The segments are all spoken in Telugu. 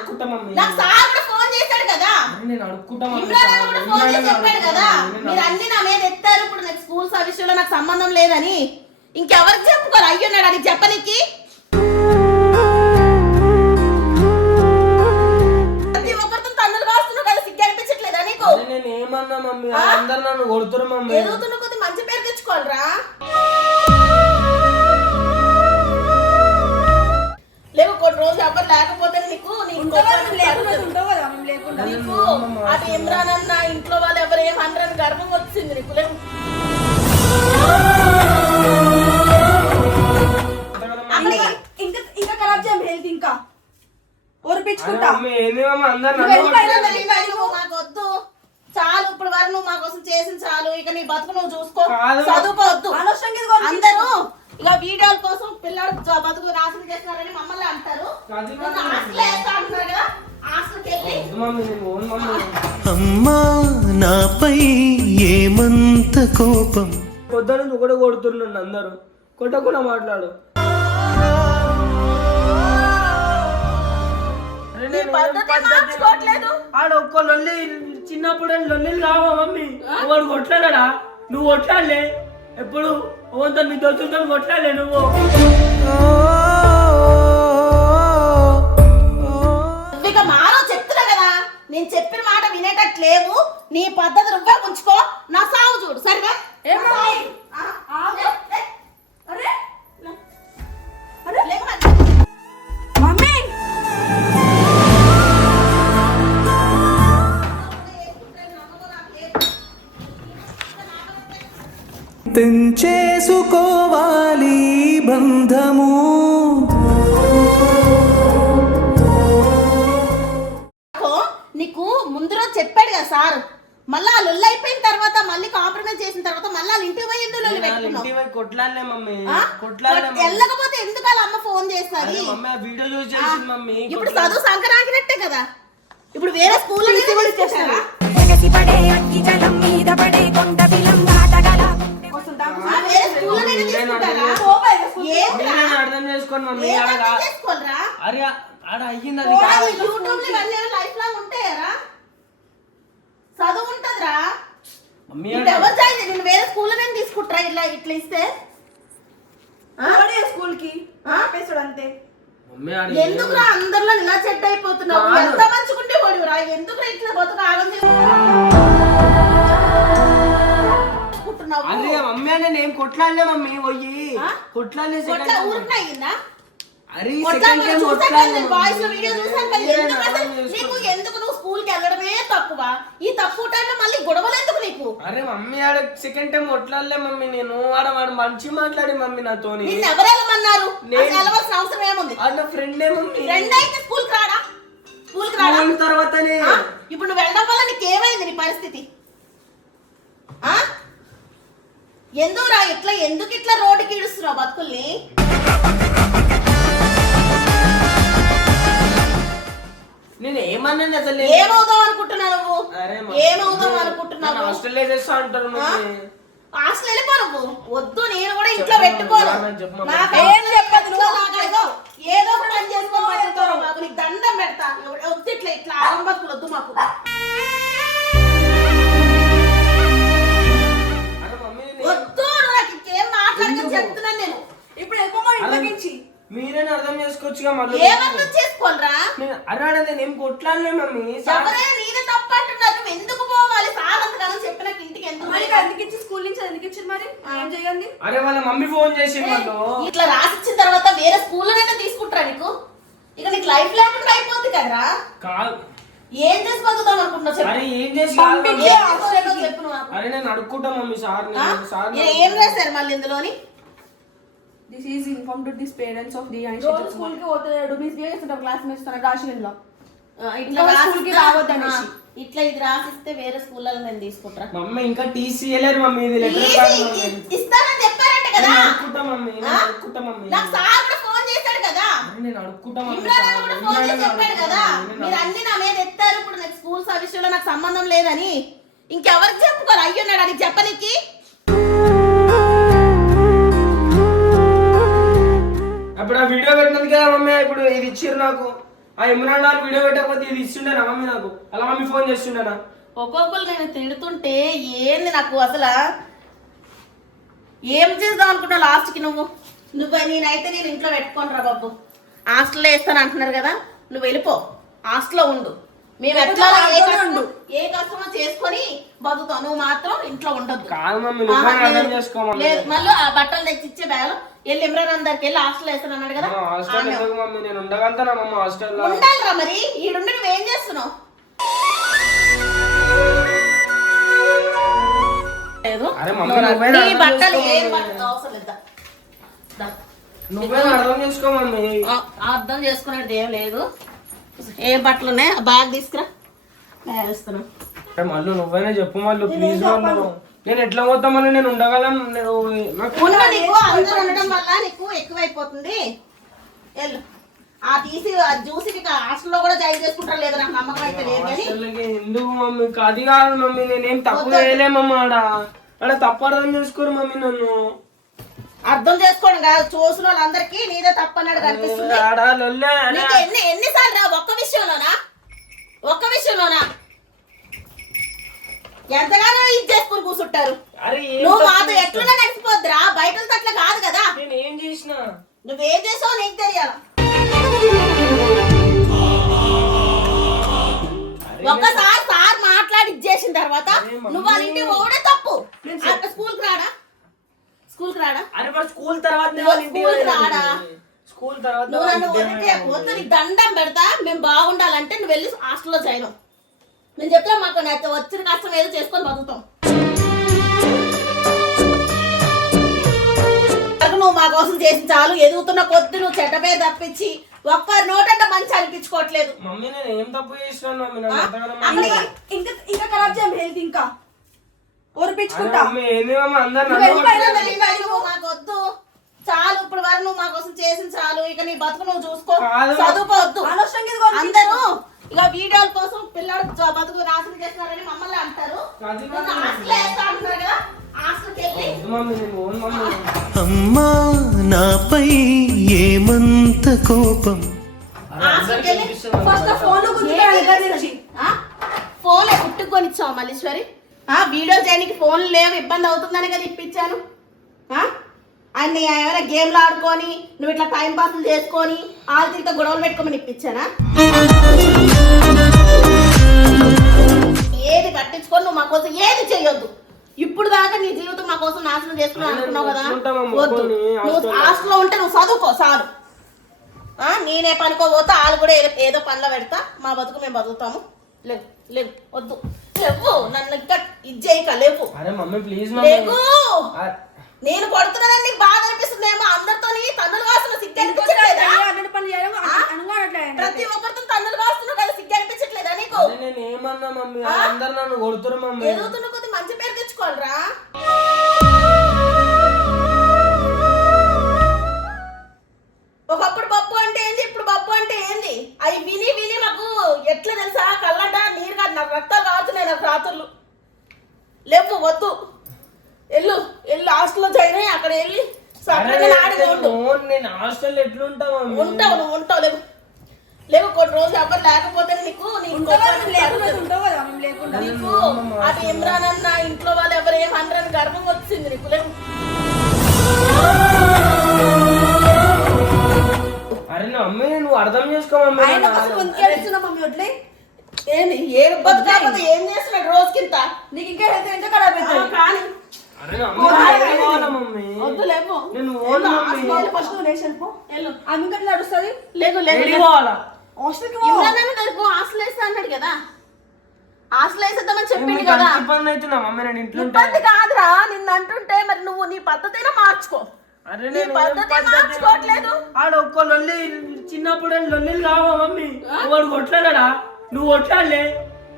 అడుక్కుంటా మమ్మీ. నాకు సార్ కూడా ఫోన్ చేశాడు కదా. నేను అడుక్కుంటా మమ్మీ. ఇమ్రాన్ కూడా ఫోన్ చేసి చెప్పాడు కదా. మీరు అన్ని నా మీద ఎత్తారు. ఇప్పుడు నాకు స్కూల్ విషయంలో నాకు సంబంధం లేదని ఇంకెవరికి చెప్పుకోరు. అయ్యున్నాడు అది చెప్పనికి. ప్రతి ఒక్కరితో తన్నులు కాస్తున్నావు కదా, సిగ్గు అనిపించట్లేదా నీకు? నేను ఏమన్నా మమ్మీ, అందరు నన్ను కొడుతురు మమ్మీ. ఎదుగుతున్న కొద్ది మంచి పేరు తెచ్చుకోవాలరా. లేవు కొన్ని రోజులు ఎవరు లేకపోతే నీకు అది ఇమ్రాన్ అన్న ఇంట్లో వాళ్ళు ఎవరు ఏమనరని గర్వం వచ్చింది నీకు. లేవు ఇంకా ఖరాబ్ చేయం హెల్త్ ఇంకా ఓర్పించుకుంటా. మాకు వద్దు చాలు. ఇప్పుడు వరకు నువ్వు మా కోసం చేసింది చాలు. ఇక నీ బతుకు నువ్వు చూసుకో, చదువుకోవద్దు. అందరూ ఇక వీడియోల కోసం పిల్లడు బతుకు నాశనం చేస్తున్నారని మమ్మల్ని అంటారు. అమ్మా నాపై ఏమంత కోపం. పొద్దున నువ్వు కూడా కొడుతున్నాను. అందరూ కొట్టకుండా మాట్లాడు. ఆడ ఒక్క లొల్లి చిన్నప్పుడు లొల్లిలు కావా మమ్మీ? వాడు కొట్లాడా? నువ్వు కొట్లాడలే ఎప్పుడు? ఓంతో నీ దోస్తులతో కొట్లాడలే నువ్వు? ఇక మారో చెప్తున్నా కదా, నేను చెప్పిన మాట వినేటట్లేవు. నీ పద్ధతి నువ్వే ఉంచుకో. నా సాగు చూడు సరేనా? తెంచేసుకోవాలి బంధము. నీకు ముందు రోజు చెప్పాడు కదా సార్. మళ్ళీ ఆ లొల్లి అయిపోయిన తర్వాత మళ్ళీ కాంప్రమైజ్ చేసిన తర్వాత మళ్ళీ వాళ్ళ ఇంటికి పోయి ఎందుకు లొల్లి పెట్టుకున్నావు? కొట్లాడలే మమ్మీ. వెళ్ళకపోతే ఎందుకు వాళ్ళ అమ్మ ఫోన్ చేస్తుంది? ఇప్పుడు చదువు సంకరాకినట్టే కదా. ఇప్పుడు వేరే స్కూల్లో చేస్తారా? అర్థం చేసుకోండి మమ్మీ. చదువు ఉంటదిరా. ఎవరు చాయింది? నేను వేరే స్కూల్లో నేను తీసుకుంటారా? ఇట్లా ఇట్లా ఇస్తే స్కూల్ కి అంతే. ఎందుకురా అందరిలో ఇలా చెడ్డ అయిపోతున్నావు? ఎంత మంచుకుంటే పోడురా. ఎందుకురా ఇట్లా బతుకు ఆగం మమ్మీ అని నేను కొట్లాడలే మమ్మీ. పోయి కొట్లాడలే. ఊరికి అయ్యిందా? ఎందుకు నువ్వు స్కూల్ కి వెళ్ళడమే తక్కువ? ఈ తక్కువ టైంలో మళ్ళీ గొడవలు ఎందుకు నీకు? అరే మమ్మీ ఆడ సెకండ్ టైం కొట్లాడలే మమ్మీ. నేను వాడు మంచి మాట్లాడి మమ్మీ నాతో. నిన్ను ఎవరు వెళ్ళమన్నారు? వెళ్ళవలసిన అవసరం ఏముంది? నా ఫ్రెండ్ మమ్మీ. ఫ్రెండ్ అయితే స్కూల్ కి రాడా? స్కూల్ కి రాడా తర్వాతనే. ఇప్పుడు నువ్వు వెళ్ళడం వల్ల నీకేమైంది నీ పరిస్థితి? ఎందుకు రా ఇట్లా? ఎందుకు ఇట్లా రోడ్డుకి ఇడుస్తున్నావు బతుకుల్ని? నేను ఏమన్నాను అసలు? ఏమవుదాం అనుకుంటున్నావు నువ్వు? ఏమవుదాం అనుకుంటున్నావు? హాస్టల్ చేస్తా అంటారు. హాస్టల్ వెళ్ళిపో నువ్వు. వద్దు, నేను కూడా ఇంట్లో పెట్టుకోను. నాకేం చెప్పదు. ఏదో ఒక పని చేసుకోవాలి. మాకు నీకు దండం పెడతా. వద్దు ఇట్లా ఇట్లా ఆరం బతుకులు వద్దు మాకు. వద్దు, నాకు ఇంకేం మాట్లాడకని చెప్తున్నాను నేను. ఇప్పుడు ఎక్కువ ఇంట్లోకించి మీరేనా అర్థం చేసుకోవచ్చుగా? ఏమర్థం చేసుకోవాలరా? అరే నేను కొట్లాడలే మమ్మీ. ఎవరైనా నీదే తప్పు అంటున్నారు. నువ్వు ఎందుకు పోవాలి? సార్ అంతగానో చెప్పినాక ఇంటికి ఎందుకు? అందుకిచ్చి స్కూల్ నుంచి ఎందుకిచ్చి మరి ఏం చేయండి? అరే వాళ్ళ మమ్మీ ఫోన్ చేసి ఇట్లా రాసిచ్చిన తర్వాత వేరే స్కూల్లోనైనా తీసుకుంటారా నీకు? ఇక నీకు లైఫ్ లేకుండా అయిపోద్ది కదరా. ఏం చేసి బతుకుతాం అనుకుంటున్నావు? చెప్పు. అరే నేను అడుక్కుంటా మమ్మీ. సార్ ఏం రాశారు మళ్ళీ ఇందులోని? This is informed to these parents of the రోజు స్కూల్ కి పోతాడు. మిస్బిహేవ్ చేస్తుంటారు క్లాస్మేట్స్ తన రాశిలో. ఇట్లా స్కూల్ కి రావద్దనేసి ఇట్లా ఇది రాసిస్తే వేరే స్కూల్లలో నేను తీసుకుంటా. మమ్మీ ఇంకా టీసీ ఇయలేరు మమ్మీ. ఇది లెటర్ ఇస్తానని చెప్పారంట కదా. అడుక్కుంటా మమ్మీ. అడుక్కుంటా మమ్మీ. నాకు సార్ కూడా ఫోన్ చేశాడు కదా. నేను అడుక్కుంటా మమ్మీ. ఇమ్రాన్ కూడా ఫోన్ చేసి చెప్పాడు కదా. మీరు అన్ని నా మీద ఎత్తారు. ఇప్పుడు నాకు స్కూల్ విషయంలో నాకు సంబంధం లేదని ఇంకెవరికి చెప్పుకోరు? అయ్యున్నాడు అది చెప్పనికి. అప్పుడు ఆ వీడియో పెట్టినది కదా మమ్మీ. ఇప్పుడు ఇది ఇచ్చిర్రు నాకు. ఆ ఇమ్రాన్ లాల్ వీడియో పెట్టకపోతే ఇది ఇస్తుండేనా మమ్మీ నాకు? అలా మమ్మీ ఫోన్ చేస్తుండేనా? ఒక్కొక్కరు నేను తిడుతుంటే ఏంది నాకు అసలు ఏం చేద్దాం అనుకున్నావు లాస్ట్కి నువ్వు నేనైతే నేను ఇంట్లో పెట్టుకోను రా బాబు. హాస్టల్లో వేస్తాను అంటున్నారు కదా, నువ్వు వెళ్ళిపో, హాస్టల్లో ఉండు. మేము ఎట్లా ఏ కష్టమో చేసుకొని బతుకుతావు, నువ్వు మాత్రం ఇంట్లో ఉండొద్దు. కాదు మమ్మీ, నువ్వే అర్థం చేసుకో మమ్మీ. లేదు, మళ్ళీ ఆ బట్టలు తెచ్చి ఇచ్చే బ్యాగ్ వెళ్ళి ఇమ్రాన్ అందరికి వెళ్ళి హాస్టల్ వేస్తాను అన్నాడు కదా. హాస్టల్ ఎందుకు మమ్మీ? నేను ఉండగలుగుతానా మమ్మీ హాస్టల్లో? ఉండాలిరా మరి, ఈడుండి నువ్వేం చేస్తున్నావు? అరే మమ్మీ, నువ్వే నీ బట్టలు ఏం బట్టలు అవసరం లేదా, నువ్వే అర్థం చేసుకో మమ్మీ. అర్థం చేసుకునేది ఏం లేదు. ఏ బట్టలు ఉన్నాయి ఆ బ్యాగ్ తీసుకురా, బ్యాగ్ వేస్తున్నావు. మళ్ళీ నువ్వైనా చెప్పు మళ్ళీ ప్లీజ్ మళ్ళీ. నేను ఎట్లా పోతా మళ్ళీ? నేను ఉండగలను. నీకు అందరూ ఉండడం వల్ల నీకు ఎక్కువైపోతుంది. వెళ్ళు, ఆ తీసి చూసి హాస్టల్లో కూడా జాయిన్ చేసుకుంటారు లేదా నాకు నమ్మకం అయితే లేదు. కానీ ఎందుకు మమ్మీ? అది కాదు మమ్మీ, నేనేం తప్పు చేయలేమమ్మా. ఆడ తప్పు అర్థం చేసుకోరు మమ్మీ నన్ను. అర్థం చేసుకోవడం కాదు, చూసిన వాళ్ళందరికీ నీదే తప్పన్నాడు కనిపిస్తుంది. ఎన్నిసార్లు రా ఒక్క విషయంలోనా ఎంతగానో ఇది చేసుకుని కూర్చుంటారు. నువ్వు మాతో ఎట్లున్నా నడిచిపోద్దురా, బయట అట్లా కాదు కదా. నేనేం చేసినా? నువ్వేం చేసావు నీకు తెలియాలి. ఒక్కసారి సార్ మాట్లాడి ఇచ్చేసిన తర్వాత నువ్వు వాళ్ళ ఇంటికి పోవడే తప్పు. స్కూల్కి రాడా? అరే స్కూల్ తర్వాత నువ్వు నన్ను వదిలితే నీకు దండం పెడతా. మేము బాగుండాలంటే నువ్వు వెళ్ళి హాస్టల్లో జాయిన్ అవ్వు. నేను చెప్తా, మాకు వచ్చిన కష్టం ఏదో చేసుకొని బతుకుతాం. నువ్వు మా కోసం చేసి చాలు. ఎదుగుతున్న కొద్ది నువ్వు చెడ్డ పేరు తప్పించి ఒక్కరి నోటంటే మంచి అనిపించుకోవట్లేదు. మమ్మీ నేను ఏం తప్పు చేసినాను మమ్మీ? ఇంకా ఖరాబ్ చేయం హెల్త్, ఇంకా ఓర్పించుకుంటా. మాకొద్దు చాలు, ఇప్పుడు వరకు నువ్వు మా కోసం చేసిన చాలు. ఇక నీ బతుకు నువ్వు చూసుకో, చదువుకోవద్దు. అందరూ ఇక వీడియోల కోసం పిల్లడు బతుకు నాశనం చేస్తున్నారని మమ్మల్ని అంటారు. అమ్మా నాపై ఏమంత కోపం? ఫోన్లే కుట్టుకొనిచ్చావు మల్లీశ్వరి. వీడియో చేయడానికి ఫోన్లు లేవు, ఇబ్బంది అవుతుందని కదా ఇప్పించాను. అన్ని ఏమైనా గేమ్లు ఆడుకొని నువ్వు ఇట్లా టైం పాస్లు చేసుకొని ఆల్తీతో గొడవలు పెట్టుకోమని ఇప్పించానా? ఏది పట్టించుకొని నువ్వు మా కోసం ఏది చెయ్యొద్దు. ఇప్పుడు దాకా నీ జీవితం మా కోసం నాశనం చేసుకున్నావు అనుకున్నావు కదా. వద్దు, నువ్వు హాస్టల్లో ఉంటే నువ్వు చదువుకో చాలు. నేనే పనుకోపోతా, వాళ్ళు కూడా ఏదో పనిలో పెడతా. మా బతుకు మేము బతుకుతాము. లేవు లేవు, వద్దు, లేవు. నన్ను ఇంకా ఇది చేయక లేవు. లేవు, నేను కొడుతున్నానని నీకు బాధ అనిపిస్తుందేమో. అందరితో తన్నులు కాస్తున్నా, సిగ్గు అనిపించట్లేదా? ప్రతి ఒక్కరితో తన్నులు కాస్తున్నావు కదా, సిగ్గు అనిపించట్లేదా నీకు? ఎదుగుతున్న కొద్ది మంచి పేరు తెచ్చుకోవాలరా. ఒకప్పుడు పప్పు అంటే ఏంది, ఇప్పుడు పప్పు అంటే ఏంది? అవి విని విని మాకు ఎట్లా తెలుసా, కళ్ళంట నీరు కాదు, నాకు రక్తాలు కావుతున్నాయి నాకు రాత్రులు. లేవు, వద్దు, వెళ్ళు హాస్టల్లో జాయిన్ అయ్యి అక్కడ వెళ్ళి ఉంటావు. నువ్వు ఉంటావు, లేవు కొన్ని రోజులు ఎవరు లేకపోతే నీకు అది ఇమ్రాన్ అన్న ఇంట్లో వాళ్ళు ఎవరు ఏమన్నారని గర్వం వచ్చింది నీకు. లేవు, అరే మమ్మీ నువ్వు అర్థం చేసుకో మమ్మీ. ఏంది ఏ ఇబ్బంది కాకపోతే ఏం చేస్తున్నాడు రోజుకింత? నీకు ఇంకా హెల్త్ ఎంత ఖరాబ్ అవుతుంది. కానీ అన్నాడు కదా, హాస్టల్ వేసేద్దామని చెప్పింది కదా. ఇబ్బంది కాదురా, నిన్ను అంటుంటే మరి నువ్వు నీ పద్ధతైనా మార్చుకో. మార్చుకోవట్లేదు. ఆడ ఒక్క లొల్లి చిన్నప్పుడు లొల్లిలు కావా మమ్మీ? వాడు కొట్లాడా? నువ్వు కొట్లాడలే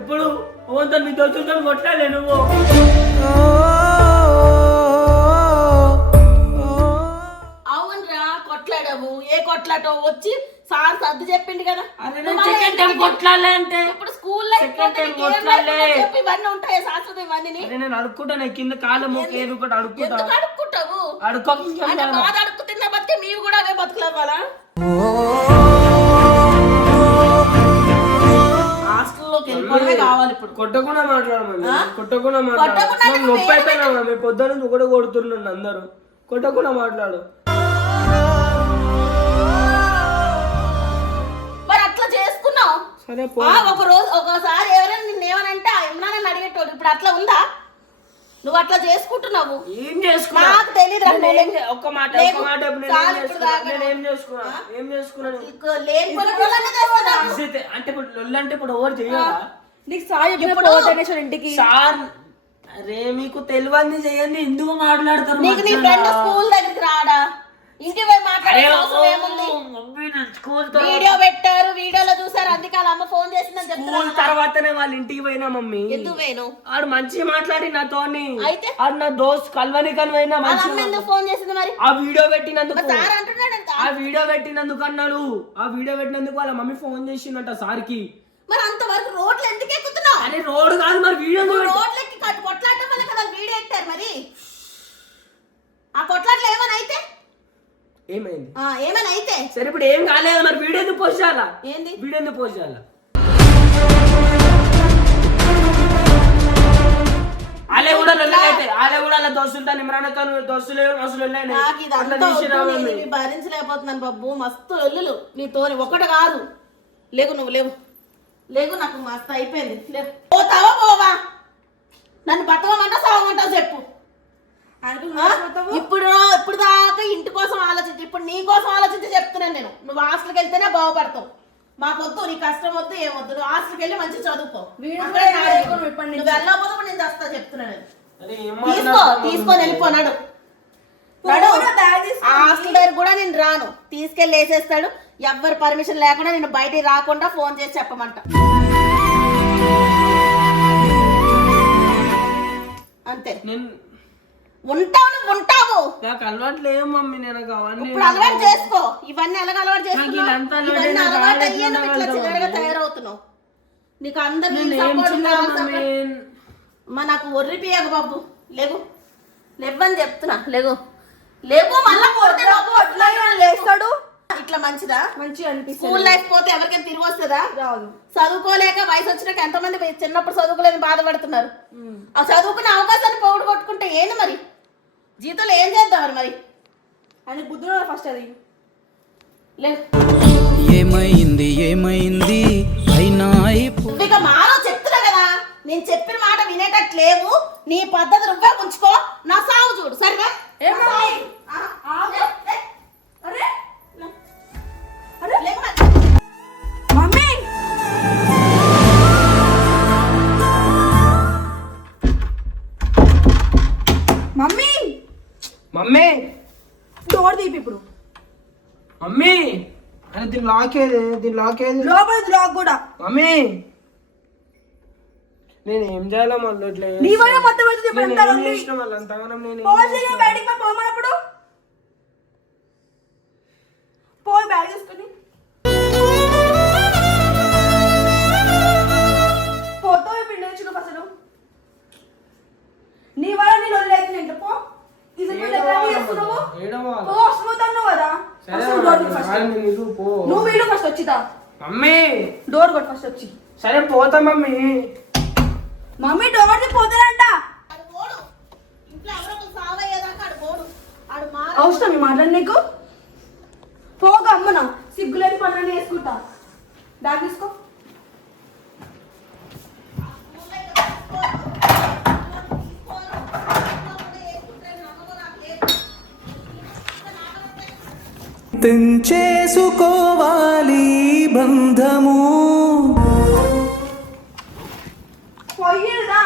ఎప్పుడు? ఓంతో నీ దోచులతో కొట్లాడలే నువ్వు? అవునరా, కొట్లాడవు. ఏ కొట్లాటో వచ్చి సార్ సర్ది చెప్పింది కదా. కొట్లాడలే అంటే ఇప్పుడు స్కూల్లో ఇవన్నీ ఉంటాయి శాస్త్రం. ఇవన్నీ నేను అడుక్కుంటా, కింద కాలు మొక్క ఏదో ఒకటి అడుక్కుంటా. అడుక్కుంటావు? బాధ అడుక్కు తిన్న బతికే నీవు కూడా అవే బతుకులవ్వాలా? కావాలి ఇప్పుడు. కొట్టకుండా మాట్లాడు మమ్మీ, కొట్టకుండా కొట్టకుండా మాట్లాడు. నువ్వు నొప్పి అయిపోయినా మమ్మీ, పొద్దున నుంచి ఒకటే కొడుతున్నాను అందరూ. కొట్టకుండా మాట్లాడు. మరి అట్లా చేసుకున్నావు. సరే పో. ఒక రోజు ఒకసారి ఎవరైనా నిన్నేమనంటే ఆ ఇమ్రాన్ అడిగేటోడు. ఇప్పుడు అట్లా ఉందా? నువ్వు అట్లా చేసుకుంటున్నావు. ఏం చేసుకున్నా? నాకు తెలియదు. ఒక్క మాట లేకు. ఒక్క మాట చెప్పు, చాలు ఇప్పుడు దాకా. నేను ఏం చేసుకున్నా? ఏం చేసుకున్నాను? లేనిపోయిన రోజులన్నీ చేస్తున్నావు. అంటే ఇప్పుడు లొల్లంటే ఇప్పుడు ఎవరు చెయ్యాలా? నీకు సాయి ఇప్పుడు ఇంటికి సార్ అరే మీకు తెలియంది చేయండి, ఎందుకు మాట్లాడతారు? నీకు నీ ఫ్రెండ్ స్కూల్ దగ్గరికి రాడా? ఇంటికి పోయి మాట్లాడే అవసరం ఏముంది? వీడియో పెట్టారు, వీడియోలో చూసారు, అందుకే వాళ్ళ అమ్మ ఫోన్ చేసిందని చెప్తారు. తర్వాతనే వాళ్ళ ఇంటికి పోయినా మమ్మీ. ఎందుకు పోయినావు? ఆడు మంచిగా మాట్లాడి నాతోని. అయితే ఆడు నా దోస్త్ కల్వని కనిపోయినా వాళ్ళ అమ్మ ఎందుకు ఫోన్ చేసింది మరి? ఆ వీడియో పెట్టినందుకు. సార్ అంటున్నాడు అంట. ఆ వీడియో పెట్టినందుకు అన్నాడు. ఆ వీడియో పెట్టినందుకు వాళ్ళ మమ్మీ ఫోన్ చేసిందంట సార్కి. మరి అంతవరకు రోడ్లు ఎందుకు ఎక్కుతున్నావు? అరే రోడ్ కాదు మరి వీడియో. రోడ్లకి కొట్లాడటం వల్ల కదా వీడియో ఎట్టారు. మరి ఆ కొట్లాట్లు ఏమైనా అయితే ఏమైంది? ఏమైనా అయితే సరే ఇప్పుడు ఏం కాలేదు మరి వీడియో ఎందుకు పోస్ట్ చేయాలా? ఏంది వీడియో ఎందుకు పోస్ట్ చేయాలా? ఆలే కూడా లొల్లైతే ఆలే కూడా అలా దోస్తులతో నిమ్రానతో దోస్తులు మస్తులు నాకు ఇదంతా భరించలేకపోతున్నాను బాబు. మస్తు లొల్లులు నీతోని. ఒకటి కాదు. లేవు నువ్వు లేవు లేవు. నాకు మస్తు అయిపోయింది. లేవు. పోతావా పోవా? నన్ను బతకమంటా సాగమంటావు చెప్పు. ఇప్పుడు దాకా ఇంటి కోసం ఆలోచించి ఇప్పుడు నీ కోసం ఆలోచించి చెప్తున్నాను నేను. నువ్వు హాస్టల్కి వెళ్తేనే బాగుపడతావు. మాకొద్దు, నీ కష్టం వద్దు, ఏమొద్దు. నువ్వు హాస్టల్కి వెళ్ళి మంచిగా చదువుకో. నువ్వు వెళ్ళకపోతే నేను చేస్తా చెప్తున్నాను. తీసుకొని వెళ్ళిపోనాడు. హాస్టల్ దగ్గర కూడా నేను రాను. తీసుకెళ్ళి వేసేస్తాడు. ఎవ్వరు పర్మిషన్ లేకుండా నేను బయటికి రాకుండా ఫోన్ చేసి చెప్పమంట. అంతే. ఉంటావు నువ్వు ఉంటావు. నాకు అలవాటు లేవు మమ్మీ. నేను ఇప్పుడు అలవాటు చేసుకో. ఇవన్నీ ఎలాగ అలవాటు చేసుకున్నావు? ఇవన్నీ అలవాటు అయ్యే నువ్వు ఇట్లా చిన్నగా తయారవుతున్నావు. నీకు అందరు నాకు ఒర్రిపియకు బాబు. లేవు లేవని చెప్తున్నా. లేవు లేవు. మళ్ళా లేస్తాడు. ఇట్లా మంచిదా? మంచిగా అనిపిస్తుంది. స్కూల్ లైఫ్ పోతే ఎవరికైనా తిరిగి వస్తుందా? రాదు. చదువుకోలేక వయసు వచ్చినాక ఎంతమంది చిన్నప్పుడు చదువుకోలేని బాధపడుతున్నారు. ఆ చదువుకునే అవకాశాన్ని పోగొట్టు కొట్టుకుంటే ఏంటి మరి? జీవితంలో ఏం చేద్దాం మరి? అని బుద్ధుడు ఫస్ట్ అది లేదు. ఏమైంది ఏమైంది అయినా ఇక మారో చెప్తున్నా కదా. నేను చెప్పిన మాట వినేటట్లేవు. నీ పద్ధతి నువ్వే ఉంచుకో. నా సాగు చూడు సరేనా? మమ్మీ మమ్మీ మమ్మీ డోర్ తీపి ఇప్పుడు. మమ్మీ అరే దీని లాక్ ఏది? దీని లాక్ ఏది? లోపల లాక్ కూడా. మమ్మీ నేను ఏం చేయాలో మళ్ళీ ఇట్లా నీ వల్ల మొత్తం వచ్చి నేను ఏం చేసిన మళ్ళీ అంతగానం నేను బయటికి పోమన్నప్పుడు పోయి బ్యాగ్ తీసుకుని పోతావు. ఇప్పుడు నేర్చుకో అసలు. నీ వల్ల నేను వదిలేదు. ఇంట్లో పో. నువ్వు వీళ్ళు ఫస్ట్ వచ్చిదా? మమ్మీ డోర్ కొట్టు ఫస్ట్ వచ్చి. సరే పోతా మమ్మీ. Mummy door పోతాడంట. అవసరం మాట్లాడి నీకు. పోగా అమ్మనా సిగ్గులేని పనులన్నీ వేసుకుంటా. బ్యాగ్ తీసుకో. చేసుకోవాలి బంధము. పోయిరా